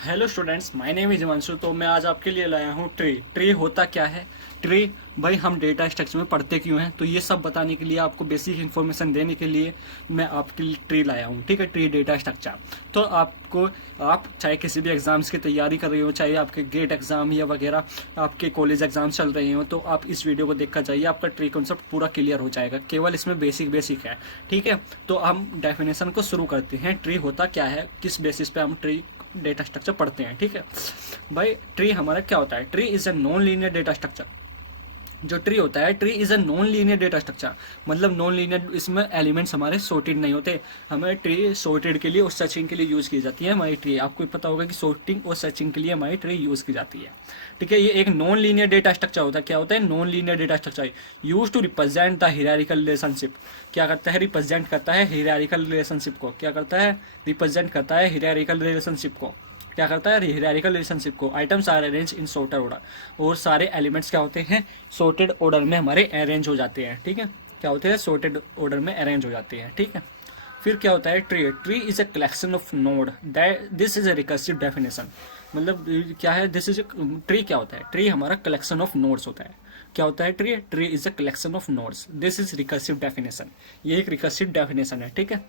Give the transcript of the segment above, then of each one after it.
Hello students, my name is Himanshu. तो मैं आज आपके लिए लाया हूँ ट्री। ट्री होता क्या है? ट्री भाई हम डेटा स्ट्रक्चर में पढ़ते क्यों हैं, तो ये सब बताने के लिए, आपको बेसिक इन्फॉर्मेशन देने के लिए मैं आपके लिए ट्री लाया हूँ। ठीक है, ट्री डेटा स्ट्रक्चर। तो आपको, आप चाहे किसी भी एग्जाम्स की तैयारी कर रहे हो, चाहे आपके गेट एग्जाम या वगैरह आपके कॉलेज एग्जाम चल रहे हो, तो आप इस वीडियो को देखकर जाइए, आपका ट्री कॉन्सेप्ट पूरा क्लियर हो जाएगा। केवल इसमें बेसिक बेसिक है। ठीक है, तो हम डेफिनेशन को शुरू करते हैं। ट्री होता क्या है, किस बेसिस पे हम ट्री डेटा स्ट्रक्चर पढ़ते हैं। ठीक है भाई, ट्री हमारा क्या होता है? Tree is a non linear data structure. जो ट्री होता है, tree is a non linear data structure, मतलब नॉन लीनियर, इसमें एलिमेंट्स हमारे सॉर्टेड नहीं होते। हमें ट्री सॉर्टेड के लिए और सर्चिंग के लिए यूज की जाती है हमारी ट्री। आपको पता होगा कि सॉर्टिंग और सर्चिंग के लिए हमारी ट्री यूज की जाती है। ठीक है, ये एक नॉन लीनियर डेटा स्ट्रक्चर होता है। क्या होता है? Non linear data structure use to represent the hierarchical relationship. क्या करता है? रिप्रेजेंट करता है हियरार्किकल रिलेशनशिप को। क्या करता है? रिप्रेजेंट करता है हियरार्किकल रिलेशनशिप को। क्या करता है? हियरार्किकल रिलेशनशिप को। Items are arrange in sorter order, और सारे एलिमेंट्स क्या होते हैं? सॉर्टेड ऑर्डर में हमारे अरेंज हो जाते हैं। ठीक है, क्या होते हैं? सॉर्टेड ऑर्डर में अरेंज हो जाते हैं। ठीक है, फिर क्या होता है? Tree. Tree is a collection of node, this is a recursive definition. मतलब क्या है? This is tree. क्या होता है? ट्री हमारा कलेक्शन ऑफ नोड्स होता है। क्या होता है tree? Tree is a collection of nodes, this is recursive definition. ये एक रिकर्सिव डेफिनेशन है। ठीक है,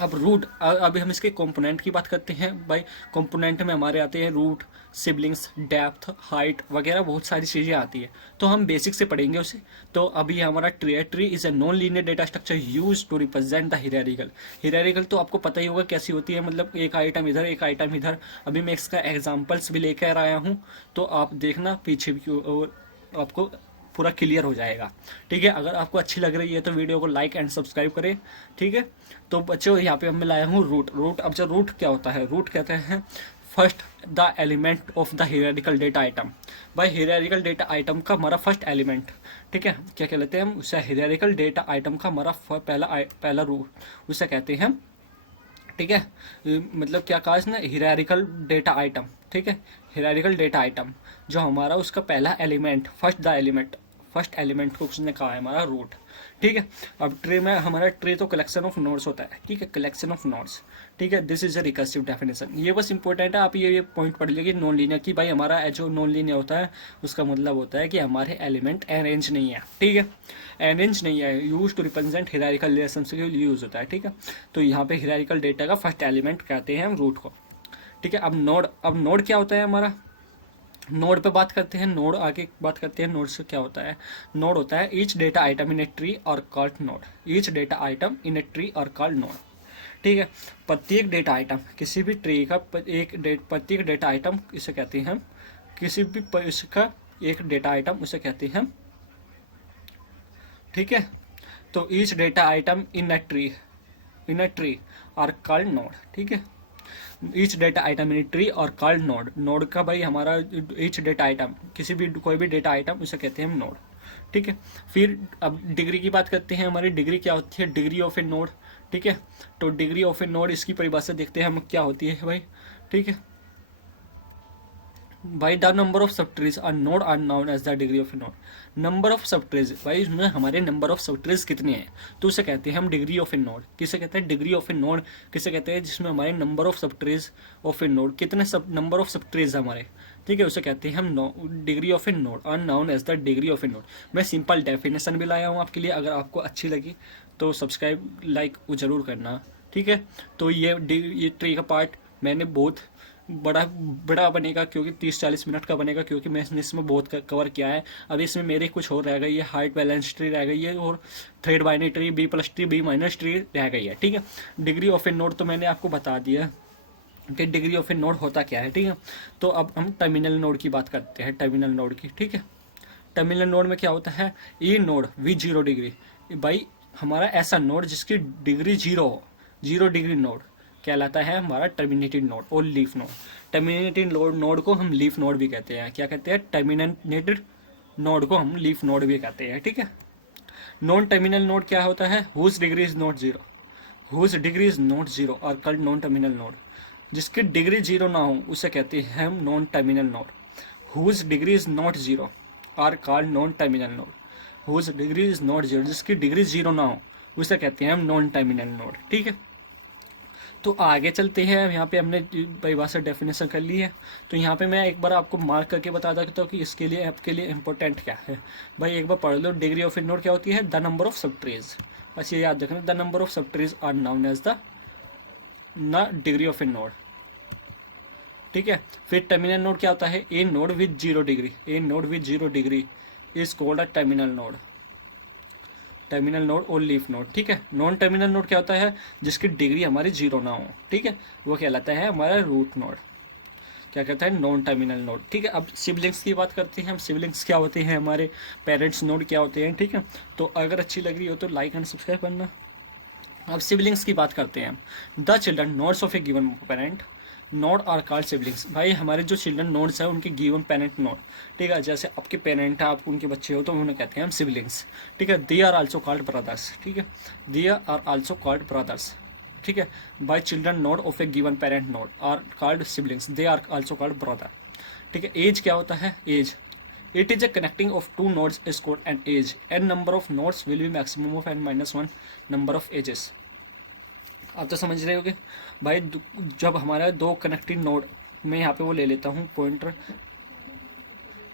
अब रूट, अभी हम इसके कंपोनेंट की बात करते हैं भाई। कंपोनेंट में हमारे आते हैं रूट, सिबलिंग्स, डेप्थ, हाइट वगैरह बहुत सारी चीज़ें आती है, तो हम बेसिक से पढ़ेंगे उसे। तो अभी हमारा ट्री है। Tree is a non linear data structure use to represent the hierarchical. Hierarchical तो आपको पता ही होगा कैसी होती है, मतलब एक आइटम इधर एक आइटम इधर। अभी मैं इसका एग्जाम्पल्स भी लेकर आया हूँ, तो आप देखना पीछे भी, और आपको पूरा क्लियर हो जाएगा। ठीक है, अगर आपको अच्छी लग रही है तो वीडियो को लाइक एंड सब्सक्राइब करें। ठीक है, तो बच्चों यहाँ पे मैं लाया हूँ रूट। रूट, अब जो रूट क्या होता है? रूट कहते हैं first the element of the hierarchical data item. भाई हियरार्किकल डेटा आइटम का हमारा फर्स्ट एलिमेंट। ठीक है, क्या कहते हैं हम उसे? हियरार्किकल डेटा आइटम का हमारा पहला रूट उसे कहते हैं। ठीक है, मतलब क्या कहा इसने? Hierarchical data item. ठीक है, हियरार्किकल डेटा आइटम जो हमारा उसका पहला एलिमेंट, फर्स्ट एलिमेंट को उसने कहा है हमारा रूट। ठीक है, अब ट्री में हमारा ट्री तो कलेक्शन ऑफ नोड्स होता है। ठीक है, कलेक्शन ऑफ नोड्स। ठीक है, this is a recursive definition. ये बस इंपॉर्टेंट है, आप ये पॉइंट पढ़ लीजिए। नॉन लीनियर की भाई हमारा जो नॉन लीनियर होता है उसका मतलब होता है कि हमारे एलिमेंट अरेंज नहीं है। ठीक है, अरेंज नहीं है, use to represent hierarchical relationship के लिए यूज होता है। ठीक है, तो यहाँ पे हियरार्किकल डेटा का फर्स्ट एलिमेंट कहते हैं हम रूट को। ठीक है, अब नोड क्या होता है हमारा? नोड पे बात करते हैं। नोड आगे बात करते हैं। नोड से क्या होता है? नोड होता है each data item in a tree are called node. Each data item in a tree are called node. ठीक है, प्रत्येक डेटा आइटम किसी भी ट्री का प्रत्येक डेटा आइटम इसे कहते हैं हम, किसी भी इसका एक डेटा आइटम उसे कहते हैं हम। ठीक है, तो each data item in a tree are called node. ठीक है, each data item in tree are called node. Node का भाई हमारा ईच डेटा आइटम, किसी भी कोई भी डेटा आइटम उसे कहते हैं हम नोड। ठीक है, फिर अब डिग्री की बात करते हैं। हमारी डिग्री क्या होती है? Degree of a node. ठीक है, तो डिग्री ऑफ ए नोड, इसकी परिभाषा देखते हैं हम क्या होती है भाई। ठीक है भाई, the number of subtrees are node are known as the degree of a node. Number of subtrees, भाई इसमें हमारे नंबर ऑफ सब ट्रीज कितने हैं, तो उसे कहते हैं हम डिग्री ऑफ ए नोड। किसे कहते हैं? Degree of a node. किसे कहते हैं? जिसमें हमारे नंबर ऑफ सब ट्रीज ऑफ ए नोड, कितने सब नंबर ऑफ सब ट्रीज हमारे। ठीक है, उसे कहते हैं हम degree of a node, are known as the degree of a node. मैं सिंपल डेफिनेशन भी लाया हूँ आपके लिए, अगर आपको अच्छी लगी तो सब्सक्राइब लाइक जरूर करना। ठीक है, तो ये ट्री का पार्ट मैंने बहुत बड़ा बड़ा बनेगा, क्योंकि 30-40 मिनट का बनेगा, क्योंकि मैंने इसमें बहुत कवर किया है। अभी इसमें मेरे कुछ और रह गई है, हाइट बैलेंस ट्री रह गई है, और thread binary tree, B plus tree, B minus tree रह गई है। ठीक है, डिग्री ऑफ ए नोड तो मैंने आपको बता दिया कि डिग्री ऑफ ए नोड होता क्या है। ठीक है, तो अब हम टर्मिनल नोड की बात करते हैं। टर्मिनल नोड की। ठीक है, टर्मिनल नोड में क्या होता है? ई नोड विद 0 डिग्री। भाई हमारा ऐसा नोड जिसकी डिग्री 0 हो, 0 डिग्री नोड कहलाता है हमारा टर्मिनेटेड नोड और लीफ नोड। टर्मिनेटेड नोड को हम लीफ नोड भी कहते हैं। क्या कहते हैं? टर्मिनेटेड नोड को हम लीफ नोड भी कहते हैं। ठीक है, नॉन टर्मिनल नोड क्या होता है? Whose degree is not zero, whose degree is not zero are called non terminal node. जिसकी डिग्री 0 ना हो उसे कहते हैं हम non terminal node. Whose degree is not zero are called non terminal node. Whose degree is not zero, जिसकी degree 0 ना हो उसे कहते हैं हम नॉन टर्मिनल नोड। ठीक है, तो आगे चलते हैं। यहाँ पे हमने परिभाषा डेफिनेशन कर ली है, तो यहाँ पे मैं एक बार आपको मार्क करके बता देता हूँ कि इसके लिए आपके लिए इंपॉर्टेंट क्या है। भाई एक बार पढ़ लो, डिग्री ऑफ ए नोड क्या होती है, the number of subtrees. बस ये याद रखना, the number of subtrees are known as the degree of a node. ठीक है, फिर टर्मिनल नोड क्या होता है, a node with 0 degree, a node with 0 degree is called a terminal node, terminal node और लीफ नोड। ठीक है, non terminal node क्या होता है, जिसकी डिग्री हमारी 0 ना हो। ठीक है, वो कहलाता है हमारा रूट नोड, क्या कहता है, नॉन टर्मिनल नोड। ठीक है, अब सिबलिंग्स की बात करते हैं हम। सिबलिंग्स क्या होते हैं, हमारे पेरेंट्स नोड क्या होते हैं। ठीक है, तो अगर अच्छी लग रही हो तो लाइक एंड सब्सक्राइब करना। अब सिबलिंग्स की बात करते हैं हम। The children nodes of a given parent node are called siblings. भाई हमारे जो चिल्ड्रन नोड्स है उनके गिवन पेरेंट नोड। ठीक है, जैसे आपके पेरेंट है, आप उनके बच्चे हो, तो उन्हें कहते हैं हम सिबलिंग्स। ठीक है, they are also called brothers. ठीक है, they are also called brothers. ठीक है, by children node of a given parent node are called siblings, they are also called brother. ठीक है, एज क्या होता है, edge it is a connecting of two nodes is called an edge. n number of nodes will be maximum of n-1 number of edges. आप तो समझ रहे होगे भाई, जब हमारा दो कनेक्टेड नोड, मैं यहाँ पे वो ले लेता हूँ पॉइंटर।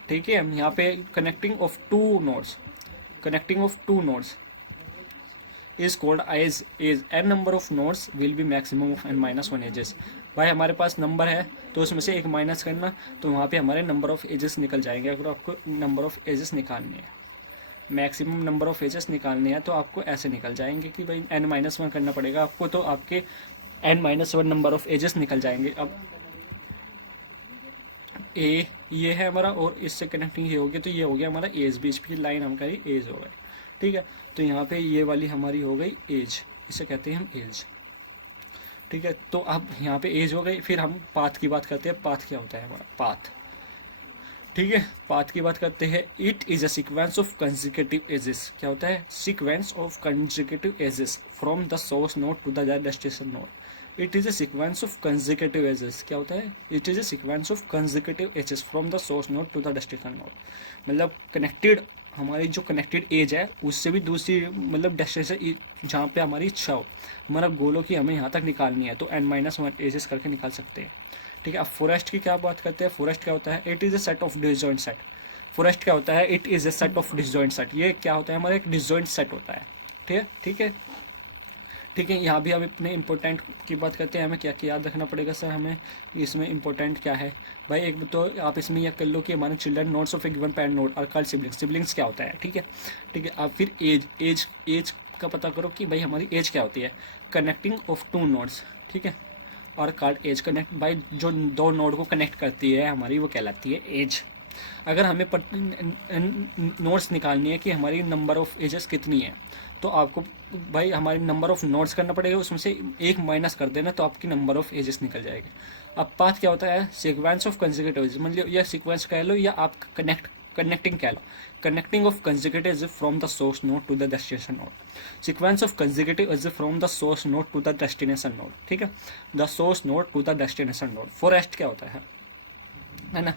ठीक है, यहाँ पे connecting of two nodes, connecting of two nodes is called edge edge n number of nodes will be maximum of n-1 edges. भाई हमारे पास नंबर है तो उसमें से एक माइनस करना, तो वहाँ पे हमारे नंबर ऑफ एजेस निकल जाएंगे। अगर आपको नंबर ऑफ एजेस निकालने हैं, मैक्सिमम नंबर ऑफ एजेस निकालने हैं, तो आपको ऐसे निकल जाएंगे कि भाई n-1 करना पड़ेगा आपको, तो आपके n-1 नंबर ऑफ एजेस निकल जाएंगे। अब ए ये है हमारा, और इससे कनेक्टिंग ये हो गया, तो ये हो गया हमारा एज, बीच की लाइन हमारी एज हो गई। ठीक है, तो यहाँ पे ये वाली हमारी हो गई एज, इसे कहते हैं हम एज। ठीक है, तो अब यहाँ पे एज हो गई। फिर हम पाथ की बात करते हैं। पाथ क्या होता है हमारा, पाथ। ठीक है, पाथ की बात करते हैं। It is a sequence of consecutive edges. क्या होता है, sequence of consecutive edges from the source node to the destination node. It is a sequence of consecutive edges. क्या होता है, it is a sequence of consecutive edges from the source node to the destination node. मतलब connected, हमारी जो connected as है उससे भी दूसरी, मतलब डेस्टिनेशन जहाँ पे हमारी इच्छा हो, हमारा गोल हो कि हमें यहाँ तक निकालनी है, तो n-1 एजेस करके निकाल सकते हैं। ठीक है, अब फॉरेस्ट की क्या बात करते हैं। फॉरेस्ट क्या होता है, it is a set of disjoint set. Forest क्या होता है, it is a set of disjoint set. ये क्या होता है, हमारा एक डिसजॉइंट सेट होता है। ठीक है, ठीक है, ठीक है। यहाँ भी हम अपने इंपॉर्टेंट की बात करते हैं। हमें क्या क्या याद रखना पड़ेगा सर, हमें इसमें इंपॉर्टेंट क्या है भाई। एक तो आप इसमें यह कर लो कि हमारे children nodes of a given parent node are called siblings. Siblings क्या होता है, ठीक है, ठीक है। आप फिर एज, एज का पता करो कि भाई हमारी एज क्या होती है, कनेक्टिंग ऑफ टू नोड्स। ठीक है, और कॉल्ड एज। कनेक्ट भाई जो दो नोड को कनेक्ट करती है हमारी, वो कहलाती है एज। अगर हमें नोड्स निकालनी है कि हमारी नंबर ऑफ एजेस कितनी है, तो आपको भाई हमारी नंबर ऑफ नोड्स करना पड़ेगा, उसमें से एक माइनस कर देना, तो आपकी नंबर ऑफ एजेस निकल जाएगी। अब पाथ क्या होता है, सीक्वेंस ऑफ कंसेक्यूटिव एजेस, मतलब या सीक्वेंस कह लो या आप कनेक्टिंग कह लो, connecting of consecutive edges from the source node to the destination node. Sequence of consecutive edges from the source node to the destination node. ठीक है, the source node to the destination node. Forest क्या होता है ना,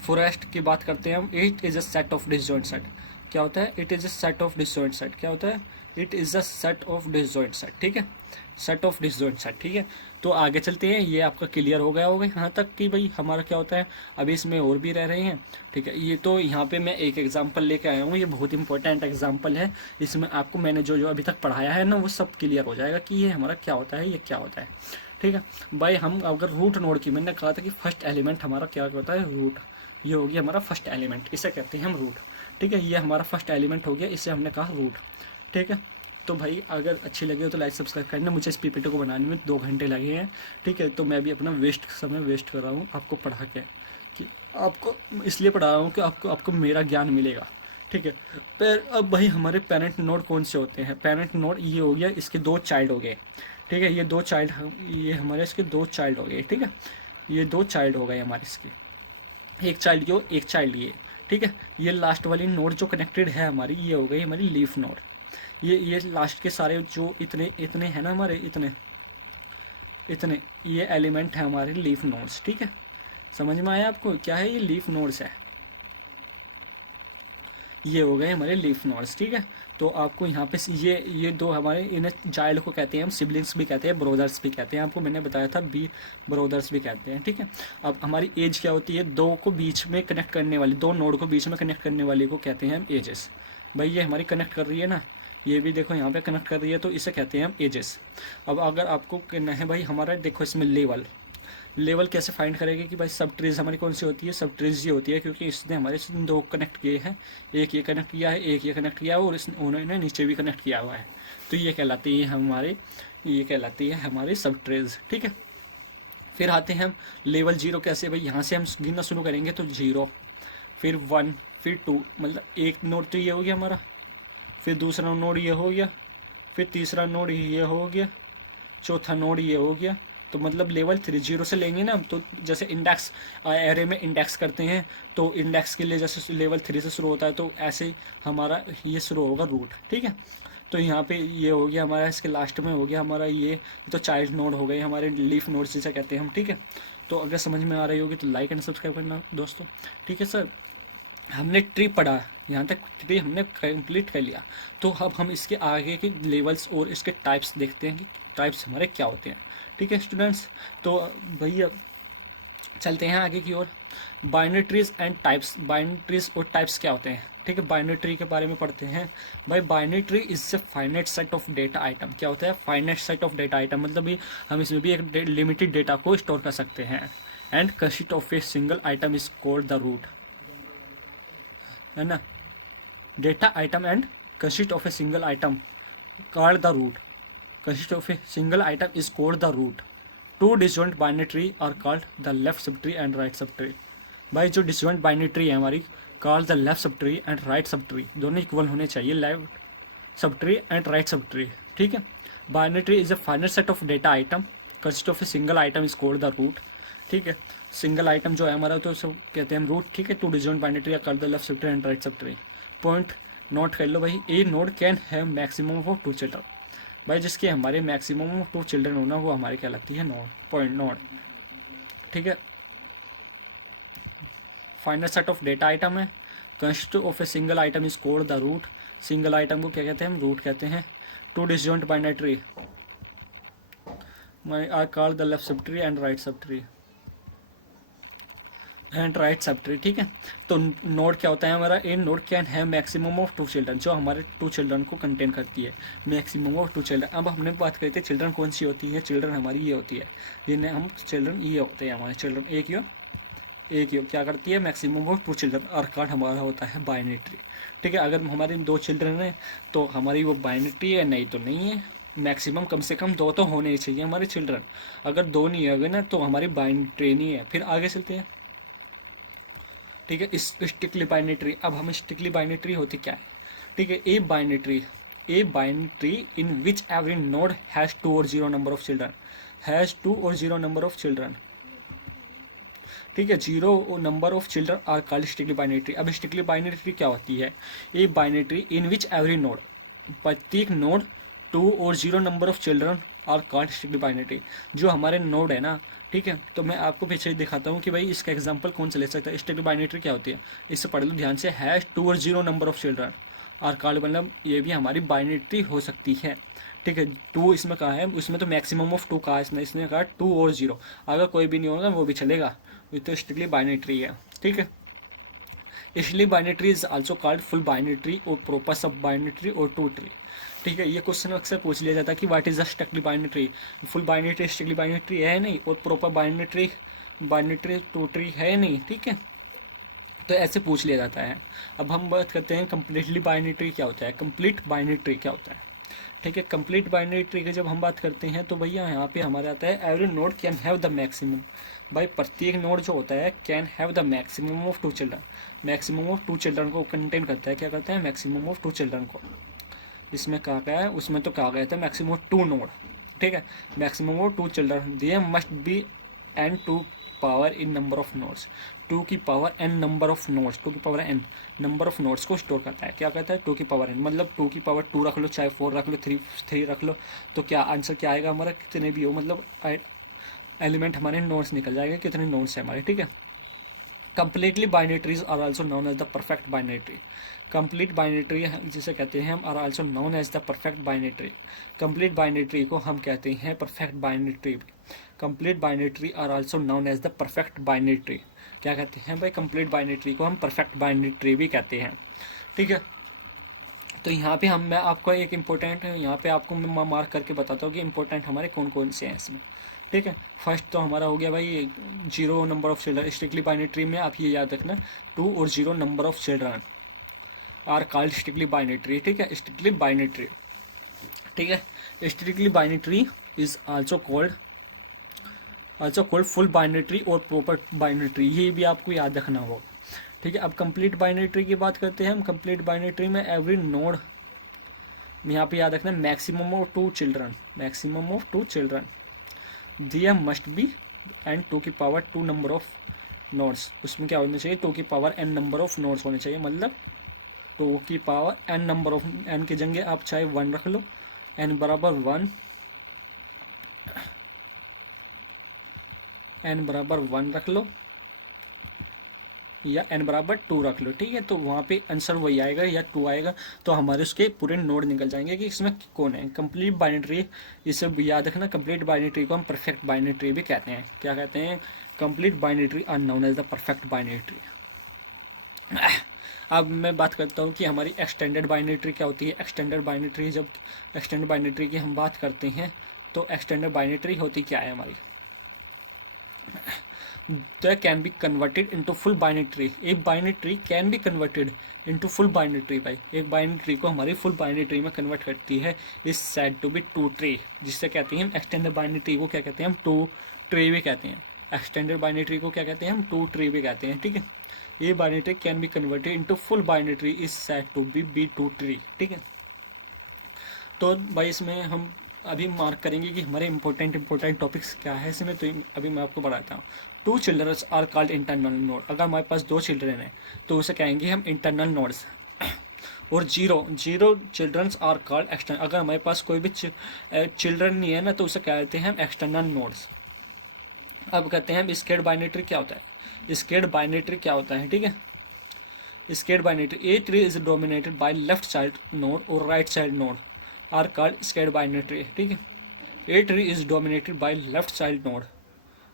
forest की बात करते हैं हम। It is a set of disjoint set. क्या होता है, it is a set of disjoint set. क्या होता है, it is a set of disjoint set. ठीक है, सेट ऑफ डिसजॉइंट सेट। ठीक है, तो आगे चलते हैं। ये आपका क्लियर हो गया होगा यहाँ तक कि भाई हमारा क्या होता है। अभी इसमें और भी रह रहे हैं। ठीक है, ये तो यहाँ पे मैं एक एग्जांपल लेके आया हूँ, ये बहुत इंपॉर्टेंट एग्जांपल है। इसमें आपको मैंने जो जो अभी तक पढ़ाया है ना, वो सब क्लियर हो जाएगा कि ये हमारा क्या होता है, ये क्या होता है। ठीक है भाई, हम अगर रूट नोड की, मैंने कहा था कि फर्स्ट एलिमेंट हमारा क्या होता है, रूट। ये हो गया हमारा फर्स्ट एलिमेंट, इसे कहते हैं हम रूट। ठीक है, ये हमारा फर्स्ट एलिमेंट हो गया, इसे हमने कहा रूट। ठीक है, तो भाई अगर अच्छी लगे हो तो लाइक सब्सक्राइब करना। मुझे इस पीपीटी को बनाने में 2 घंटे लगे हैं। ठीक है, तो मैं भी अपना समय वेस्ट कर रहा हूँ आपको पढ़ा के, कि आपको इसलिए पढ़ा रहा हूँ कि आपको मेरा ज्ञान मिलेगा। ठीक है, पर अब भाई हमारे पेरेंट नोड कौन से होते हैं। पेरेंट नोड ये हो गया, इसके 2 चाइल्ड हो गए। ठीक है, ये 2 चाइल्ड, ये हमारे इसके 2 चाइल्ड हो गए। ठीक है, ये 2 चाइल्ड हो गए हमारे इसके, एक चाइल्ड यो, एक चाइल्ड ये। ठीक है, ये लास्ट वाली नोड जो कनेक्टेड है हमारी, ये हो गई हमारी लीफ नोड। ये लास्ट के सारे जो इतने हैं ना हमारे, इतने ये एलिमेंट है हमारे लीफ नोड्स। ठीक है, समझ में आया आपको क्या है, ये लीफ नोड्स है। ये हो गए हमारे लीफ नोड्स, ठीक है। तो आपको यहाँ पे ये दो हमारे, इन्हें चाइल्ड को कहते हैं हम सिबलिंग्स भी कहते हैं, ब्रोदर्स भी कहते हैं, आपको मैंने बताया था बी ब्रोदर्स भी कहते हैं, ठीक है। अब हमारी एज क्या होती है, दो को बीच में कनेक्ट करने वाली, दो नोड को बीच में कनेक्ट करने वाली को कहते हैं हम एजेस। भाई ये हमारी कनेक्ट कर रही है ना, ये भी देखो यहाँ पे कनेक्ट कर रही है, तो इसे कहते हैं हम एजेस। अब अगर आपको कहना है भाई हमारा, देखो इसमें लेवल कैसे फाइंड करेंगे कि भाई सब ट्रीज हमारी कौन सी होती है, सब ट्रीज ये होती है क्योंकि इसने हमारे दो कनेक्ट किए हैं, एक ये कनेक्ट किया है, एक ये कनेक्ट किया है, और उन्होंने नीचे भी कनेक्ट किया हुआ है, तो ये कहलाती है हमारी सब ट्रीज, ठीक है। फिर आते हैं हम लेवल 0 कैसे, भाई यहाँ से हम गिनना शुरू करेंगे तो 0, फिर 1, फिर 2, मतलब एक नोड तो ये हो गया हमारा, फिर दूसरा नोड ये हो गया, फिर तीसरा नोड ये हो गया, चौथा नोड ये हो गया। तो मतलब लेवल 3 0 से लेंगे ना, तो जैसे इंडेक्स एरे में इंडेक्स करते हैं, तो इंडेक्स के लिए जैसे लेवल 3 से शुरू होता है, तो ऐसे ही हमारा ये शुरू होगा रूट, ठीक है। तो यहाँ पे ये हो गया हमारा, इसके लास्ट में हो गया हमारा ये तो चाइल्ड नोड हो गए हमारे, लीफ नोड जिसे कहते हैं हम, ठीक है। तो अगर समझ में आ रही होगी तो लाइक एंड सब्सक्राइब करना दोस्तों, ठीक है सर। हमने ट्री पढ़ा, यहाँ तक ट्री हमने कंप्लीट कर लिया, तो अब हम इसके आगे के लेवल्स और इसके टाइप्स देखते हैं कि टाइप्स हमारे क्या होते हैं, ठीक है स्टूडेंट्स। तो भैया चलते हैं आगे की ओर। Binary trees and types, binary trees और टाइप्स क्या होते हैं, ठीक है। बाइनरी ट्री के बारे में पढ़ते हैं भाई। Binary tree is a finite set of data item, क्या होता है, finite set of data item, मतलब भी हम इसमें भी एक लिमिटेड डेटा को स्टोर कर सकते हैं। And consist of a single item is called the root, है ना। Data item and consist of a single item called the root, consist of a single item is called the root. Two disjoint binary tree are called the left subtree and right subtree. भाई जो disjoint binary tree है हमारी, called the left subtree and right subtree, दोनों equal होने चाहिए, left subtree and right subtree, ठीक है। Binary tree is a finite set of data item consist of a single item is called the root, ठीक है। Single item जो है हमारा तो सब कहते हैं हम रूट, ठीक है। Two disjoint binary tree are called the left subtree and right subtree. Point note कर लो भाई, a node can have maximum of 2 children, भाई जिसके हमारे मैक्सिमम ऑफ 2 चिल्ड्रन होना वो हमारी कहलाती है नोड, पॉइंट नोड, ठीक है। Final set of data item है, consist of a single item is called the root, single item को क्या कहते हैं हम, रूट कहते हैं। Two disjoint binary tree are called the left subtree and right subtree and right subtree, ठीक है। तो नोड क्या होता है हमारा, a node can have maximum of 2 children, जो हमारे 2 चिल्ड्रन को कंटेन करती है, मैक्सिमम ऑफ 2 चिल्ड्रन। अब हमने बात करी थी चिल्ड्रन कौन सी होती है, चिल्ड्रन हमारी ये होती है, जिन्हें हम चिल्ड्रन ये होते हैं हमारे चिल्ड्रन, एक यो क्या करती है, मैक्सिमम ऑफ 2 चिल्ड्रन। और कार्ड हमारा होता है बाइनरी ट्री, ठीक है। अगर हमारे 2 चिल्ड्रन है तो हमारी वो बाइनरी ट्री है, नहीं तो नहीं है। मैक्सिमम कम से कम 2 तो होने ही चाहिए हमारे चिल्ड्रन, अगर 2 नहीं होंगे ना तो हमारी बाइनरी ट्री नहीं है। फिर आगे चलते हैं, ठीक है। इस स्ट्रिक्टली बाइनरी ट्री, अब हम स्ट्रिक्टली बाइनरी ट्री होती क्या है, ठीक है। A binary tree in which every node has 2 और 0 नंबर ऑफ चिल्ड्रन, हैज 2 और 0 नंबर ऑफ चिल्ड्रन, ठीक है। 0 number of children are called strictly binary tree. अब स्ट्रिक्टली बाइनरी ट्री क्या होती है, a binary tree in which every node, प्रत्येक node 2 और 0 नंबर ऑफ चिल्ड्रन और कॉल्ड स्ट्रिक्टली बाइनरी ट्री। जो हमारे नोड है ना, ठीक है, तो मैं आपको पीछे दिखाता हूँ कि भाई इसका एग्जांपल कौन सा ले सकता है। स्ट्रिक्टली बाइनरी ट्री क्या होती है, इससे पढ़ लो ध्यान से, हैश 2 और 0 नंबर ऑफ चिल्ड्रन और कॉल्ड, मतलब ये भी हमारी बाइनरी ट्री हो सकती है, ठीक है। 2 इसमें कहा है, उसमें तो मैक्सिमम ऑफ 2 कहा है, इसने कहा 2 और 0, अगर कोई भी नहीं होगा वो भी चलेगा, ये तो स्ट्रिक्टली बाइनरी ट्री है, ठीक है। इसलिए binary tree is also called full binary tree और प्रॉपर सब बाइनरी ट्री और टू ट्री, ठीक है। ये क्वेश्चन अक्सर पूछ लिया जाता है कि what is the strictly binary tree, full binary tree strictly binary tree है नहीं, और proper binary tree two tree है नहीं, ठीक है। तो ऐसे पूछ लिया जाता है। अब हम बात करते हैं कंप्लीटली बाइनरी ट्री क्या होता है, कंप्लीट बाइनरी ट्री क्या होता है, ठीक है। कंप्लीट बाइनरी ट्री की जब हम बात करते हैं तो भैया यहाँ पे हमारे आता है every node can have the maximum, भाई प्रत्येक नोड जो होता है can have the maximum of 2 children, maximum of 2 children को कंटेन करता है, क्या करता है, मैक्सिमम ऑफ 2 चिल्ड्रन को। इसमें कहा गया है, उसमें तो कहा गया था मैक्सिमम ऑफ 2 नोड, ठीक है। Maximum of 2 children, they must be an 2 power in number of nodes, 2 की power n number of nodes, 2 की power n number of nodes को स्टोर करता है, क्या कहता है 2 की पावर n, मतलब 2 की पावर 2 रख लो, चाहे 4 रख लो, 3 रख लो, तो क्या आंसर क्या आएगा हमारा, कितने भी हो, मतलब एलिमेंट हमारे नोड्स निकल जाएगा, कितने नोड्स है हमारे, ठीक है। Completely binary trees are also known as the perfect binary tree. Complete binary tree जिसे कहते हैं हम are also known as the perfect binary tree. Complete binary tree को हम कहते हैं perfect binary tree. Complete binary tree are also known as the perfect binary tree. क्या कहते हैं भाई, कंप्लीट बाइनरी ट्री को हम परफेक्ट बाइनरी ट्री भी कहते हैं। ठीक है, तो यहाँ पे मैं आपको एक इम्पोर्टेंट यहाँ पे आपको मैं मार्क करके बताता हूँ कि इम्पोर्टेंट हमारे कौन कौन से हैं इसमें। ठीक है, फर्स्ट तो हमारा हो गया भाई 0 number of children. Strictly binary tree में आप ये याद रखना 2 और 0 number of children are called strictly binary tree. ठीक है, स्ट्रिक्टली बाइनरी ट्री। ठीक है, strictly binary tree is also called full binary tree और प्रॉपर बाइनरी ट्री, ये भी आपको याद रखना होगा। ठीक है, अब कंप्लीट बाइनरी ट्री की बात करते हैं हम। कंप्लीट बाइनरी ट्री में एवरी नोड यहाँ पे याद रखना maximum of 2 children, maximum of 2 children, दिया मस्ट बी एंड 2 की पावर 2 नंबर ऑफ नोड्स। उसमें क्या होना चाहिए, 2 की power n number of nodes होने चाहिए, मतलब 2 की power n number of, n की जगह आप चाहे 1 रख लो, n बराबर 1, n बराबर 1 रख लो या n बराबर 2 रख लो। ठीक है, तो वहाँ पे आंसर वही आएगा या 2 आएगा, तो हमारे उसके पूरे नोड निकल जाएंगे कि इसमें कौन है। कंप्लीट बाइनरी ट्री, इसे याद रखना, कंप्लीट बाइनरी ट्री को हम परफेक्ट बाइनरी ट्री भी कहते हैं। क्या कहते हैं, complete binary tree are known as the perfect binary tree. अब मैं बात करता हूँ कि हमारी एक्सटेंडेड बाइनरी ट्री क्या होती है। एक्सटेंडेड बाइनरी ट्री, जब एक्सटेंडेड बाइनरी ट्री की हम बात करते हैं तो एक्सटेंडेड बाइनरी ट्री होती क्या है हमारी, that can be converted into full binary tree। एक binary tree can be converted into full binary tree. भाई एक बाइनरी ट्री को हमारी फुल बाइनरी ट्री में कन्वर्ट करती है, is said to be 2 tree, जिससे कहते हैं हम एक्सटेंडेड बाइनरी ट्री को क्या कहते हैं हम 2 ट्री भी कहते हैं। एक्सटेंडेड बाइनरी ट्री को क्या कहते हैं हम 2 ट्री भी कहते हैं। ठीक है, ये binary tree can be converted into full binary tree, is said to be 2 tree. ठीक है, तो भाई इसमें हम अभी मार्क करेंगे कि हमारे इंपॉर्टेंट टॉपिक्स क्या है इसमें। तो अभी मैं आपको बताता हूँ। 2 children are called internal node. अगर हमारे पास 2 चिल्ड्रन हैं तो उसे कहेंगे हम इंटरनल नोड्स। और 0 चिल्ड्रन आर कॉल्ड एक्सटर्नल। अगर हमारे पास कोई भी चिल्ड्रन नहीं है ना तो उसे कहते हैं हम एक्सटर्नल नोड्स। अब कहते हैं हम स्केड बाइनरी ट्री क्या होता है। स्केड बाइनरी ट्री क्या होता है, ठीक है, skewed binary tree, a tree is dominated by left child node और right child node are called skewed binary tree. ठीक है, a tree is dominated by left child node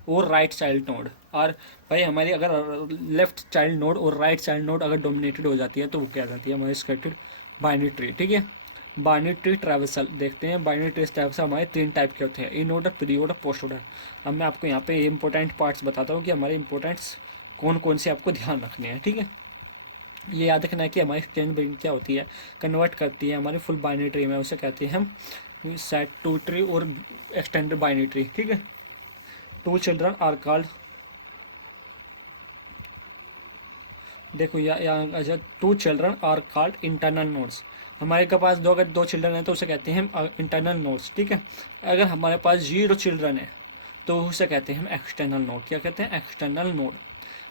और राइट चाइल्ड नोड। और भाई हमारी अगर लेफ्ट चाइल्ड नोड और right child node अगर डोमिनेटेड हो जाती है तो वो क्या जाती है हमारी स्केटेड बाइनरी ट्री। ठीक है, बाइनरी ट्री ट्रैवर्सल देखते हैं। बाइनरी ट्री ट्रैवर्सल हमारे 3 टाइप के होते हैं, in order, pre order, post order. अब मैं आपको यहाँ पे इंपॉर्टेंट पार्ट्स बताता हूँ कि हमारे इंपॉर्टेंट्स कौन कौन से आपको ध्यान रखने हैं। ठीक है, ये याद रखना है कि हमारी एक्सटेंड बाइनरी क्या होती है, कन्वर्ट करती है हमारी फुल बाइनरी ट्री में, उसे कहते हैं हम सेट 2 ट्री और एक्सटेंडेड बाइनरी ट्री। ठीक है, 2 चिल्ड्रन आर कॉल्ड, देखो यहाँ अच्छा 2 children are called internal nodes. हमारे के पास अगर 2 चिल्ड्रन है तो उसे कहते हैं हम इंटरनल नोड्स। ठीक है, अगर हमारे पास 0 चिल्ड्रन है तो उसे कहते हैं हम एक्सटर्नल नोड। क्या कहते हैं, एक्सटर्नल नोड।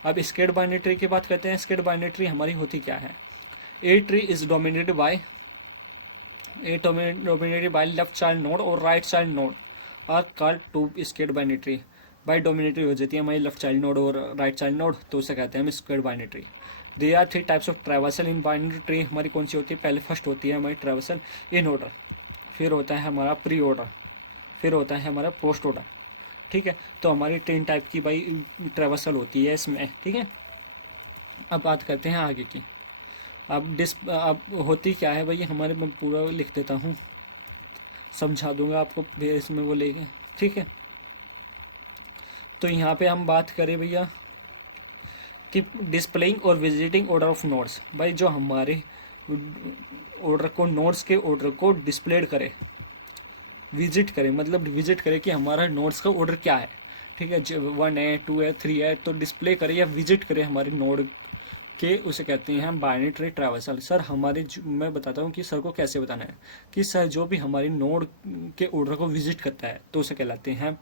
अब स्केड बाइनरी ट्री की बात करते हैं। स्केड बाइनरी ट्री हमारी होती क्या है, a tree is dominated by left child node और right child node are called 2 skewed binary tree. By डोमिनेटरी हो जाती है हमारी लेफ्ट चाइल्ड नोड और राइट चाइल्ड नोड तो उसे कहते हैं हम square binary tree. They are 3 types of traversal in binary tree. हमारी कौन सी होती है, पहले फर्स्ट होती है हमारी ट्रैवर्सल इन ऑर्डर, फिर होता है हमारा प्री ऑर्डर, फिर होता है हमारा पोस्ट ऑर्डर। ठीक है, तो हमारी 3 टाइप की भाई ट्रैवर्सल होती है इसमें। ठीक है, अब बात करते हैं आगे की। अब होती क्या है भाई हमारे, मैं पूरा लिख देता हूँ, समझा दूंगा आपको इसमें वो लेके। ठीक है, तो यहाँ पे हम बात करें भैया कि डिस्प्लेइंग और विजिटिंग ऑर्डर ऑफ नोड्स। भाई जो हमारे ऑर्डर को, नोड्स के ऑर्डर को डिस्प्लेड करे, विजिट करे, मतलब विजिट करे कि हमारा नोड्स का ऑर्डर क्या है। ठीक है, 1 है, 2 है, 3 है, तो डिस्प्ले करे या विजिट करे हमारे नोड के, उसे कहते हैं हम बाइनरी ट्री ट्रैवर्सल। सर हमारे, मैं बताता हूँ कि सर को कैसे बताना है कि सर जो भी हमारी नोड के ऑर्डर को विजिट करता है तो उसे कहलाते हैं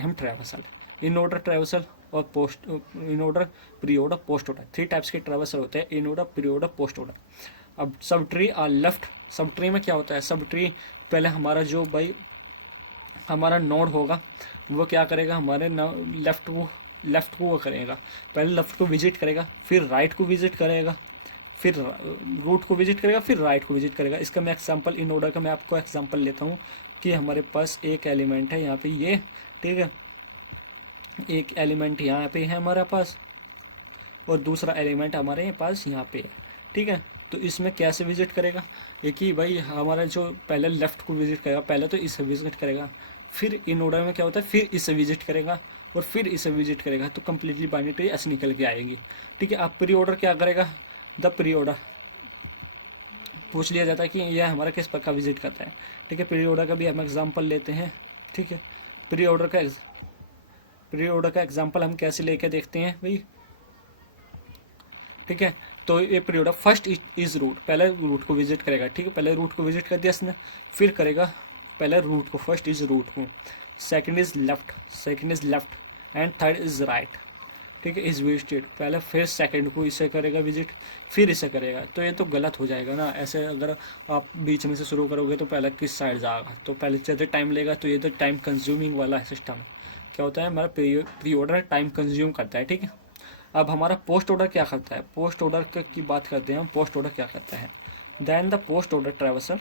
हम ट्रैवर्सल। इन ऑर्डर ट्रैवर्सल और post, in order, pre order, post order. 3 types के ट्रैवर्सल होते हैं, in order, pre order, post order. अब subtree are left. Subtree में क्या होता है, सब ट्री पहले हमारा जो भाई हमारा नोड होगा वो क्या करेगा, हमारे लेफ्ट को लेफ्ट को वो करेगा, पहले लेफ्ट को विजिट करेगा, फिर राइट को विजिट करेगा, फिर रूट को विजिट करेगा, फिर राइट को विजिट करेगा। इसका मैं एग्जांपल इन ऑर्डर का मैं आपको एग्जांपल लेता हूँ कि हमारे पास एक एलिमेंट है यहाँ पे ये, ठीक है, एक एलिमेंट यहाँ पे है हमारे पास और दूसरा एलिमेंट हमारे पास यहाँ पे है, ठीक है। तो इसमें कैसे विजिट करेगा, एक ही भाई हमारा जो पहले लेफ्ट को विजिट करेगा, पहले तो इसे विजिट करेगा, फिर इन ऑर्डर में क्या होता है, फिर इसे विजिट करेगा और फिर इसे विजिट करेगा, तो कंप्लीटली बाइनरी ट्री ऐसे निकल के आएगी, ठीक है। अब प्री ऑर्डर क्या करेगा, द प्री ऑर्डर पूछ लिया जाता है कि यह हमारा किस प्रकार विजिट करता है, ठीक है। प्री ऑर्डर का भी हम एग्जाम्पल लेते हैं, ठीक है। प्री ऑर्डर का एग्जाम्पल हम कैसे लेके देखते हैं भाई, ठीक है। तो ये pre order first is root, पहले रूट को विजिट करेगा, ठीक है, पहले रूट को विजिट कर दिया इसने, फिर करेगा पहले रूट को, फर्स्ट इज रूट को, second is left and third is right, ठीक है, इज विजिटेड, पहले फिर सेकंड को इसे करेगा विजिट, फिर इसे करेगा। तो ये तो गलत हो जाएगा ना, ऐसे अगर आप बीच में से शुरू करोगे तो पहले किस साइड जाएगा, तो पहले ज़्यादा टाइम लेगा, तो ये तो टाइम कंज्यूमिंग वाला सिस्टम है। क्या होता है, हमारा प्री ऑर्डर टाइम कंज्यूम करता है, ठीक है। अब हमारा पोस्ट ऑर्डर क्या करता है, पोस्ट ऑर्डर की बात करते हैं हम। पोस्ट ऑर्डर क्या करता है, then the post order traverser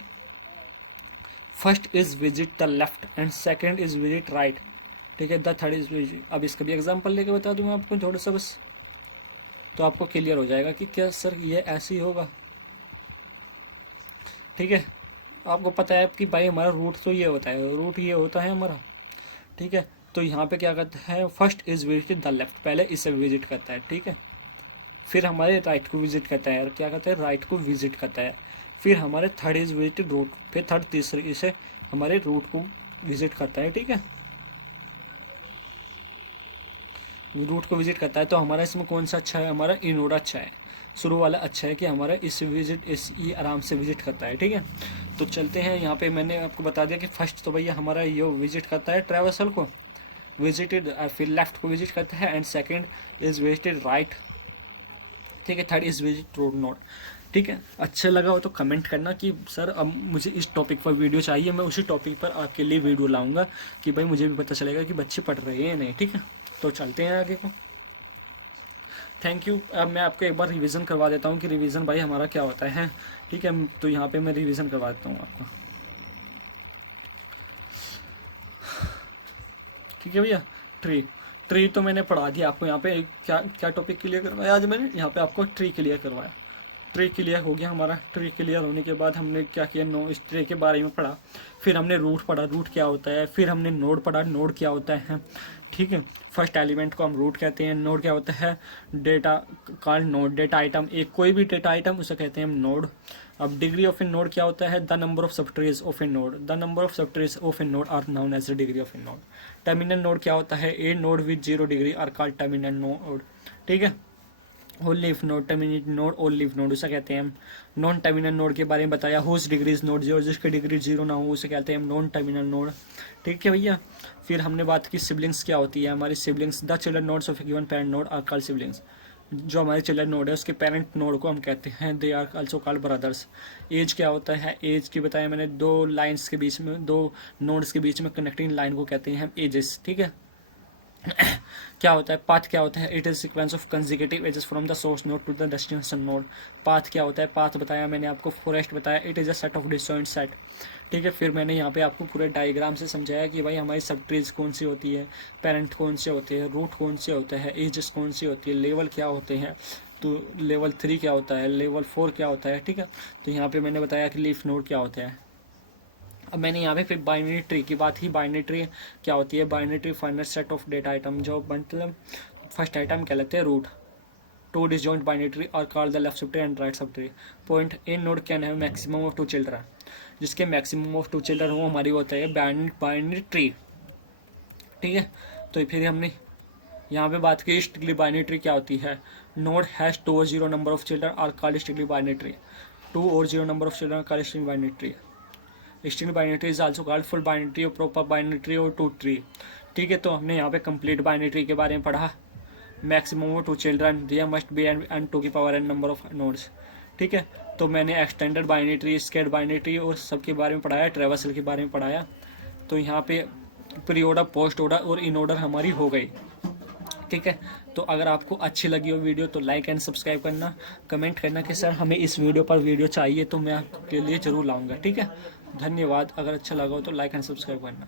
first is visit the left and second is visit right, ठीक है, द थर्ड इज विजिट। अब इसका भी एग्जांपल लेके बता दूंगा आपको थोड़ा सा बस, तो आपको क्लियर हो जाएगा कि क्या सर ये ऐसे ही होगा, ठीक है। आपको पता है कि भाई हमारा रूट तो ये होता है, रूट ये होता है हमारा, ठीक है। तो यहाँ पे क्या करता है, first is visit the left, पहले इसे विजिट करता है, ठीक है, फिर हमारे राइट को विजिट करता है, और क्या करता है, राइट को विजिट करता है, फिर हमारे थर्ड इज विजिट रूट, फिर थर्ड तीसरे इसे हमारे रूट को विजिट करता है, ठीक है, रूट को विजिट करता है। तो हमारा इसमें कौन सा अच्छा है, हमारा इनोड अच्छा है, शुरू वाला अच्छा है कि हमारा इस ये आराम से विजिट करता है, ठीक है। तो चलते हैं, यहाँ पे मैंने आपको बता दिया कि फर्स्ट तो भैया हमारा ये विजिट करता है ट्रैवर्सल को, विजिटेड, फिर लेफ्ट को विजिट करता है, and second is visited right, ठीक है, third is visit road node, ठीक है। अच्छा लगा हो तो कमेंट करना कि सर अब मुझे इस टॉपिक पर वीडियो चाहिए, मैं उसी टॉपिक पर आपके लिए वीडियो लाऊंगा कि भाई मुझे भी पता चलेगा कि बच्चे पढ़ रहे हैं नहीं, ठीक है। तो चलते हैं आगे को, थैंक यू। अब मैं आपको एक बार रिवीजन करवा देता हूँ कि रिवीजन भाई हमारा क्या होता है, ठीक है। तो यहाँ पे मैं रिवीजन करवा देता हूँ आपको, ठीक है भैया। ट्री तो मैंने पढ़ा दिया आपको, यहाँ पे क्या क्या टॉपिक क्लियर करवाया आज मैंने, यहाँ पे आपको ट्री क्लियर करवाया, ट्री क्लियर हो गया हमारा। ट्री क्लियर होने के बाद हमने क्या किया, इस ट्री के बारे में पढ़ा, फिर हमने रूट पढ़ा, रूट क्या होता है, फिर हमने नोड पढ़ा, नोड क्या होता है, ठीक है। फर्स्ट एलिमेंट को हम रूट कहते हैं, नोड क्या होता है, data called node, data item, एक कोई भी डेटा आइटम उसे कहते हैं हम नोड। अब डिग्री ऑफ ए नोड क्या होता है, the number of subtrees of a node, the number of subtrees of a node are known as the degree of a node. Terminal node क्या होता है, a node with 0 degree are called terminal node, ठीक है। Whole leaf node, terminate node, all leaf node उसे कहते हैं हम। Non terminal node के बारे में बताया, हुज डिग्री इज नोड 0, जिसकी डिग्री 0 ना हो उसे कहते हैं हम नॉन टर्मिनल नोड, ठीक है भैया। फिर हमने बात की सिबलिंग्स क्या होती है हमारी, siblings the children nodes of a given parent node are called siblings. जो हमारे चिल्ड्रन नोड है उसके पेरेंट नोड को हम कहते हैं they are also called brothers. Edge क्या होता है, एज की बताया मैंने, दो लाइन्स के बीच में, दो नोड्स के बीच में कनेक्टिंग लाइन को कहते हैं हम एजेस, ठीक है। क्या होता है, पाथ क्या होता है, it is sequence of consecutive edges from the source node to the destination node. Path क्या होता है, पाथ बताया मैंने आपको, फॉरेस्ट बताया, it is a set of disjoint set, ठीक है। फिर मैंने यहाँ पे आपको पूरे डायग्राम से समझाया कि भाई हमारी सब ट्रीज कौन सी होती है, पेरेंट कौन से होते हैं, रूट कौन से होते हैं, एजेस कौन सी होती है, लेवल क्या होते हैं, तो लेवल 3 क्या होता है, लेवल 4 क्या होता है, ठीक है। तो यहाँ पे मैंने बताया कि लीफ नोड क्या होता है। अब मैंने यहाँ पे फिर बाइनरी ट्री की बात की, बाइनरी ट्री क्या होती है, binary tree final set of data item, जो मतलब फर्स्ट आइटम क्या लगते हैं root, two disjoint binary tree are called the left subtree and right subtree. Point in node can have maximum of 2 children, जिसके maximum of 2 children वो हमारी होता है बाइनरी ट्री, ठीक है। तो फिर हमने यहाँ पे बात की स्ट्रिक्टली बाइनरी ट्री क्या होती है, नोड हैज 2 और 0 नंबर ऑफ चिल्ड्रन और कॉल्ड स्ट्रिक्टली बाइनरी ट्री, 2 और 0 number of children called strictly binary tree. String binary tree is also called full binary tree और प्रॉपर बाइनरी ट्री और to tree, ठीक है। तो हमने यहाँ पे कंप्लीट बाइनरी ट्री के बारे में पढ़ा, maximum of 2 children, there must be and 2 की power n number of nodes, ठीक है। तो मैंने extended binary tree, skewed binary tree और सब के बारे में पढ़ाया, ट्रैवर्सल के बारे में पढ़ाया। तो यहाँ पे प्री ऑर्डर, पोस्ट ऑर्डर और इन ऑर्डर हमारी हो गई, ठीक है। तो अगर आपको अच्छी लगी हो वीडियो तो लाइक एंड सब्सक्राइब करना, कमेंट करना कि सर हमें इस वीडियो पर वीडियो चाहिए, तो मैं आपके लिए ज़रूर लाऊंगा, ठीक है। धन्यवाद। अगर अच्छा लगा हो तो लाइक एंड सब्सक्राइब करना।